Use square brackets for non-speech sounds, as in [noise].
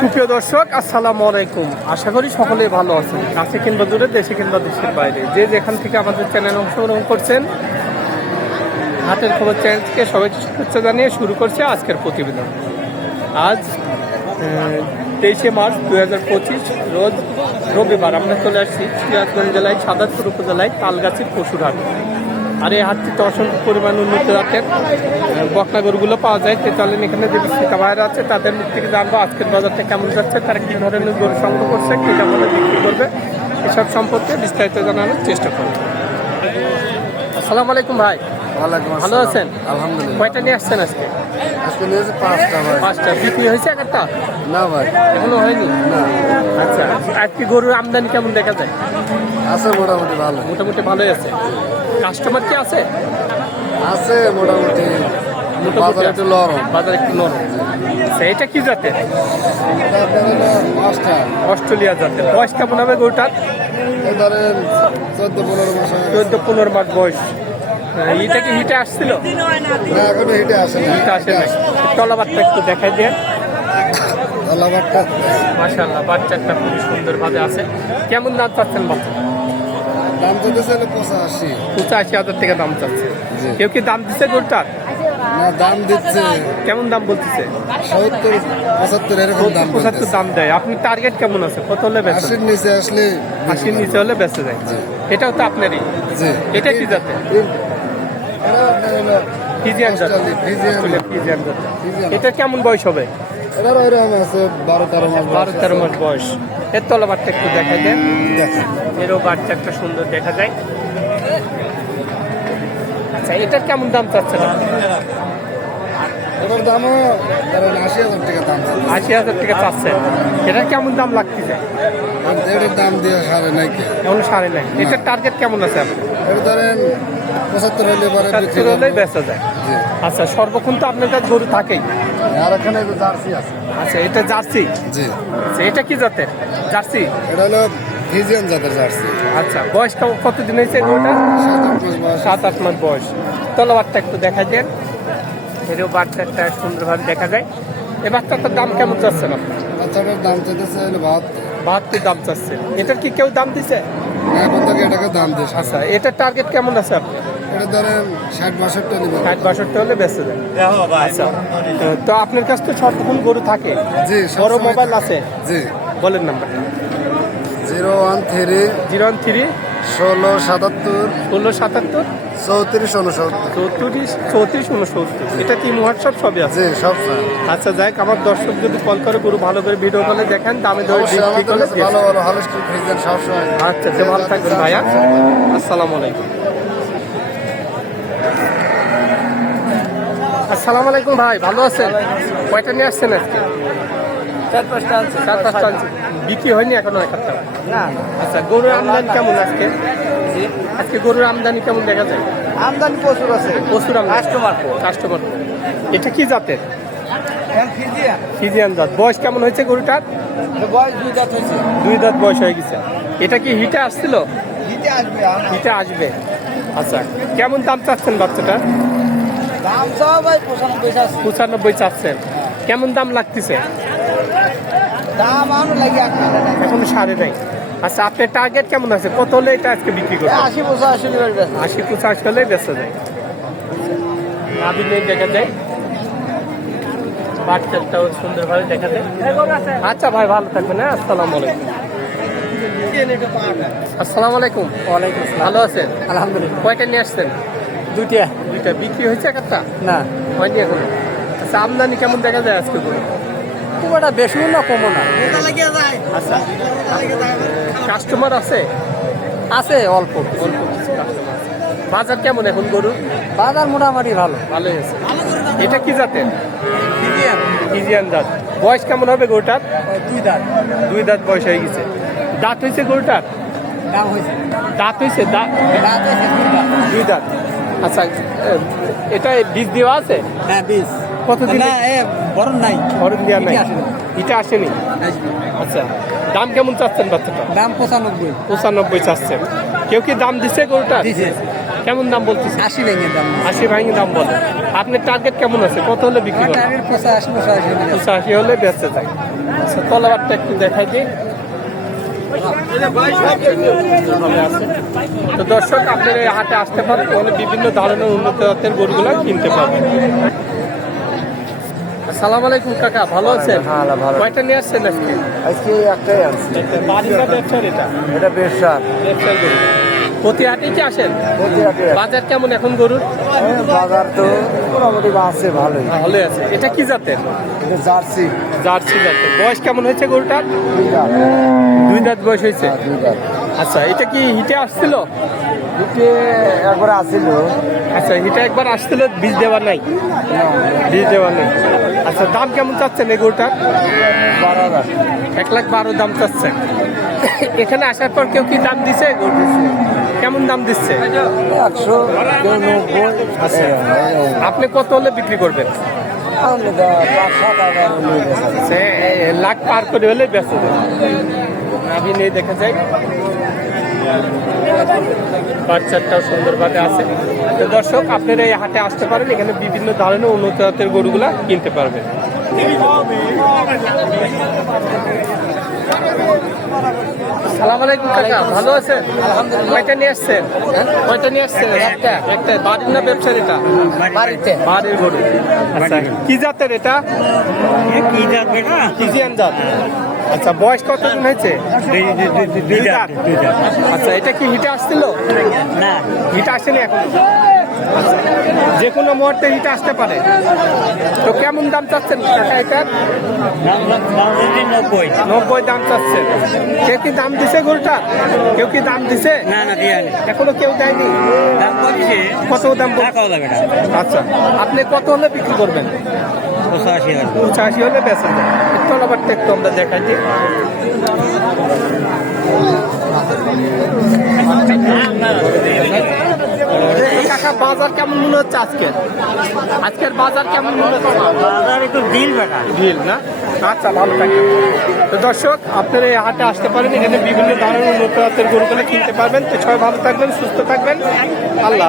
সুপ্রিয় দর্শক, আসসালামু আলাইকুম। আশা করি সকলে ভালো আছেন। কাছে কিংবা দূরে, দেশে কিংবা দেশের বাইরে। যে যেখান থেকে আমাদের চ্যানেল অংশগ্রহণ করছেন, হাতের খবর চ্যানেলকে থেকে সবাইকে শুভেচ্ছা জানিয়ে শুরু করছে আজকের প্রতিবেদন। আজ তেইশে মার্চ দু হাজার পঁচিশ, রোজ রবিবার আমরা চলে আসছি সিরাজগঞ্জ জেলায়, সাদাতপুর উপজেলায় তালগাছির পশুর হাট আর এই হাটটিতে অসংখ্য পরিমাণ উন্নত জাতের বকনাগরগুলো গরুগুলো পাওয়া যায়। তো চলেন এখানে যে বিক্রেতা ভাইরা আছে, তাদের মুখ থেকে জানব আজকের বাজারটা কেমন যাচ্ছে, তারা কী ধরনের গরু সংগ্রহ করছে, কী কেমন বিক্রি করবে, এসব সম্পর্কে বিস্তারিত জানানোর চেষ্টা করব। আসসালামু আলাইকুম ভাই। ভালো। আছেন? আলহামদুলিল্লাহ। কয়টা নিয়ে আসছেন আজকে? আজকে নিয়েছে পাঁচটা ভাই। পাঁচটা। বিক্রি হয়েছে একটা না ভাই। এখনও হয়নি? না। আচ্ছা আজকে গরুর আমদানি কেমন দেখা যায়? আছে মোটামুটি ভালো। মোটামুটি ভালোই আছে। কাস্টমার কি আছে? আছে মোটামুটি। একটু বাজার একটু নরম। আচ্ছা, এটা কি জাতের? অস্ট্রেলিয়া জাতের। বয়স কেমন হবে গরুটার? ধরেন চোদ্দ পনেরো মাস চোদ্দ পনেরো মাস বয়স। এটা কি হিটে আসছিল? না এখনও হিটে আসে না হিটে আসে নাই তলাবারটা একটু দেখাই দেন। তলাবারটা মাশাল্লাহ বাচ্চাটা খুবই সুন্দরভাবে আছে। কেমন দাম চাচ্ছেন বাচ্চা দাম চলতেছে হলো পঁচাশি। পঁচাশি হাজার টাকা দাম চাচ্ছে। কেউ কি দাম দিচ্ছে গরুটার? না দাম দিচ্ছে। কেমন দাম বলতেছে? সত্তর পঁচাত্তর এরকম দাম পঁচাত্তর দাম দেয়। আপনি টার্গেট কেমন আছে? কত হলে বেচা আশির নিচে আসলে আশির নিচে হলে বেঁচে যায়। এটাও তো আপনারই। জি। এটা কি হলো ফিজিয়ান জাত। ফিজিয়ান। জাত। এটা কেমন বয়স হবে? এটার ওইরকম আছে বারো তেরো মাস বারো তেরো মাস বয়স। এর তলাবারটা একটু দেখা যায় এরও বাচ্চা একটা সুন্দর দেখা যায়। আচ্ছা এটার কেমন দাম চাচ্ছেন আপনি? এবার দামও আশি হাজার টাকা দাম চাচ্ছে। আশি হাজার টাকা চাচ্ছেন। এটার কেমন দাম আর দেড়ের দাম দিয়ে সাড়ে নাই কে। এমন সাড়ে নাই এটার টার্গেট কেমন আছে আপনার? এটা ধরেন পঁচাত্তর হলে পরে বিক্রি হলেই। বেচা যায়। আচ্ছা সর্বক্ষণ তো আপনার কাছে গরু থাকেই। আর এখানে জার্সি আছে। আচ্ছা এটা জার্সি? জি। আচ্ছা এটা কি জাতের? জার্সি? এটা হলো ফিজিয়ান জাতের জার্সি। আচ্ছা বয়স কতদিন হয়েছে গরুটা সাত আট মাস বয়স। তলাবারটা একটু দেখা দেন। এরও বাচ্চাটা সুন্দরভাবে দেখা যায়। এ বাচ্চাটার দাম কেমন চাচ্ছে না বাচ্চাটার দাম চাইতেছে বাহাত্তর। বাহাত্তর দাম চাচ্ছে এটার কি কেউ দাম দিছে? এখন থেকে এটাকে দাম ষাট আচ্ছা এটার টার্গেট কেমন আছে আপনি এটা ধরেন ষাট বাষট্টি নিবে ষাট বাষট্টি হলে বেঁচে যায় আচ্ছা। তো আপনার কাছে তো সর্বক্ষণ গরু থাকে। জি বড় মোবাইল আছে? জি। বলেন নাম্বারটা zero one three zero one three ষোলো সাতাত্তর ষোলো সাতাত্তর চৌত্রিশ উনসত্তর চৌত্রিশ চৌত্রিশ উনসত্তর এটা তিন হোয়াটসঅ্যাপ সবই আছে? সব আচ্ছা যাক আমার দর্শক যদি কল করে গরু ভালো করে ভিডিও কলে দেখেন দামে কাছে ভালো ভালো সবসময়। আচ্ছা ভালো থাকবেন ভাইয়া। আসসালামু আলাইকুম। আসসালামু আলাইকুম ভাই ভালো আছেন? কয়টা নিয়ে আসছেন আজকে? চার পাঁচটা চার পাঁচটা আনছি। বিক্রি হয়নি এখনও একটা না। আচ্ছা গরুর আমদানি কেমন আজকে? আজকে গরুর আমদানি কেমন দেখা যায়? আমদানি প্রচুর আছে। প্রচুর আমদানি। কাস্টমার কাস্টমার এটা কি জাতের? ফিজিয়ান ফিজিয়ান জাত। বয়স কেমন হয়েছে গরুটার? বয়স দুই দাঁত হয়েছে। দুই দাঁত বয়স হয়ে গেছে। এটা কি হিটে আসছিল? দিতে আসবে হিটে আসবে। আচ্ছা কেমন দাম চাচ্ছেন বাচ্চাটা পঁচানব্বই চাচ্ছেন কেমন দাম লাগতেছে। এখন সাড়ে নাই। আচ্ছা আপনার টার্গেট কেমন আছে? কত হলে এটা আজকে বিক্রি এই করবেন আশি বছর আশি পঁচাশি হলেই বেচা যায়। নাবি নেই দেখা যায়। বাচ্চাটাও সুন্দরভাবে দেখা যায়। আচ্ছা ভাই ভালো থাকবেন হ্যাঁ? আসসালামু আলাইকুম। আসসালামু আলাইকুম। ওয়ালাইকুম ভালো আছেন? আলহামদুলিল্লাহ। কয়টা নিয়ে আসছেন? দুইটা। দুইটা বিক্রি হয়েছে একটা? না। হয়নি এখন আচ্ছা আমদানি কেমন দেখা যায় আজকে করে খুব একটা বেশি না কমও না। আচ্ছা। কাস্টমার আছে? আছে অল্প অল্প কিছু কাস্টমার আছে। বাজার কেমন এখন গরুর? বাজার মোটামুটি ভালো। ভালোই আছে। এটা কি জাতের? ইজিয়ান জাত। বয়স কেমন হবে গরুটার? দুই দাঁত। দুই দাঁত বয়স হয়ে গেছে। দাঁত হয়েছে গরুটার? দাঁত হয়েছে দাঁত? দাঁত হয়েছে দাঁত। দুই দাঁত। আচ্ছা এটা বীজ দেওয়া আছে? হ্যাঁ বিশ কতদিন? না এ বরণ নাই। খরচ দেওয়া নাই। এটা আসেনি? আচ্ছা দাম কেমন চাচ্ছেন বাচ্চাটা? দাম পঁচানব্বই। পঁচানব্বই চাচ্ছেন। কেউ কি দাম দিছে গরুটা? দিছে। কেমন দাম বলতেছে? আশি ভেঙে দাম। আশি ভাঙি দাম বলে। আপনার টার্গেট কেমন আছে? কত হলে বিক্রি পঁচাশি পঁচাশি হলে বেচতে থাকে আচ্ছা তলাবারটা একটু দেখাই দিই। তো দর্শক আপনারা এই হাটে আসতে পারেন ওখানে বিভিন্ন ধরনের উন্নত জাতের গরুগুলো কিনতে পারবেন। সালাম আলাইকুম কাকা ভালো আছেন? ভালো ভালো। কয়টা নিয়ে আসছেন আজকে? আজকে একটাই আসছে বাড়িটা ব্যবসার এটা? এটা ব্যবসার। প্রতি হাটে কি আসেন? বাজার কেমন এখন গরুর? বাজার তো মোটামুটি আছে ভালোই। ভালো আছে। এটা কি জাতের? জার্সি। জার্সি জাতের। বয়স কেমন হয়েছে গরুটার? দুই দাঁত। বয়স হয়েছে? হ্যাঁ, আচ্ছা এটা কি হিটে আসছিল? দুটি একবার আসিল আচ্ছা হিটে একবার আসছিল বীজ দেওয়ার নাই? বীজ দেওয়ার নাই। আচ্ছা দাম কেমন চাচ্ছেন এই গরুটার? বারো হাজার। এক লাখ বারো দাম চাচ্ছেন। [laughs] এখানে আসার পর কেউ কি দাম দিছে? কেমন দাম দিচ্ছে? একশো। আপনি কত হলে বিক্রি করবেন? লাখ পার করে হলে ব্যস্ত। আমি নিয়ে দেখে যাই। বাচ্চাটাও সুন্দরভাবে আছে। তো দর্শক আপনারা এই হাটে আসতে পারেন। এখানে বিভিন্ন ধরনের উন্নত জাতের গরুগুলা কিনতে পারবেন। সালাম আলাইকুম কাকা ভালো আছেন? কয়টা নিয়ে আসছেন? কয়টা নিয়ে আসছেন? একটা একটা। বাড়ির না ব্যবসার এটা বাড়িতে। বাড়ির গরু। আচ্ছা কি জাতের এটা? ফিজিয়ান জাত। আচ্ছা বয়স কতদিন হয়েছে? আচ্ছা এটা কি হিটে আসছিল? না। হিট আসেনি এখন? আচ্ছা যে কোনো মুহূর্তে হিট আসতে পারে। তো কেমন দাম চাচ্ছেন কাকা এটার নব্বই দাম চাচ্ছেন। কেউ কি দাম দিছে গরুটা? কেউ কি দাম দিছে? না না দিয়ে এখনও কেউ দেয়নি? কত দাম আচ্ছা আপনি কত হলে বিক্রি করবেন? পঁচাশি হলে। বেচা যায়। একটু আলাবারটা একটু আমরা দেখাই দিই। এই কাকা বাজার কেমন মনে হচ্ছে আজকের? আজকের বাজার কেমন মনে হচ্ছে? বাজার একটু দিল বেটা ভিড় না? আচ্ছা ভালো তো দর্শক আপনারা এই হাটে আসতে পারেন এখানে বিভিন্ন ধরনের উন্নত জাতের গরুগুলো কিনতে পারবেন। তো সবাই ভালো থাকবেন সুস্থ থাকবেন। আল্লাহ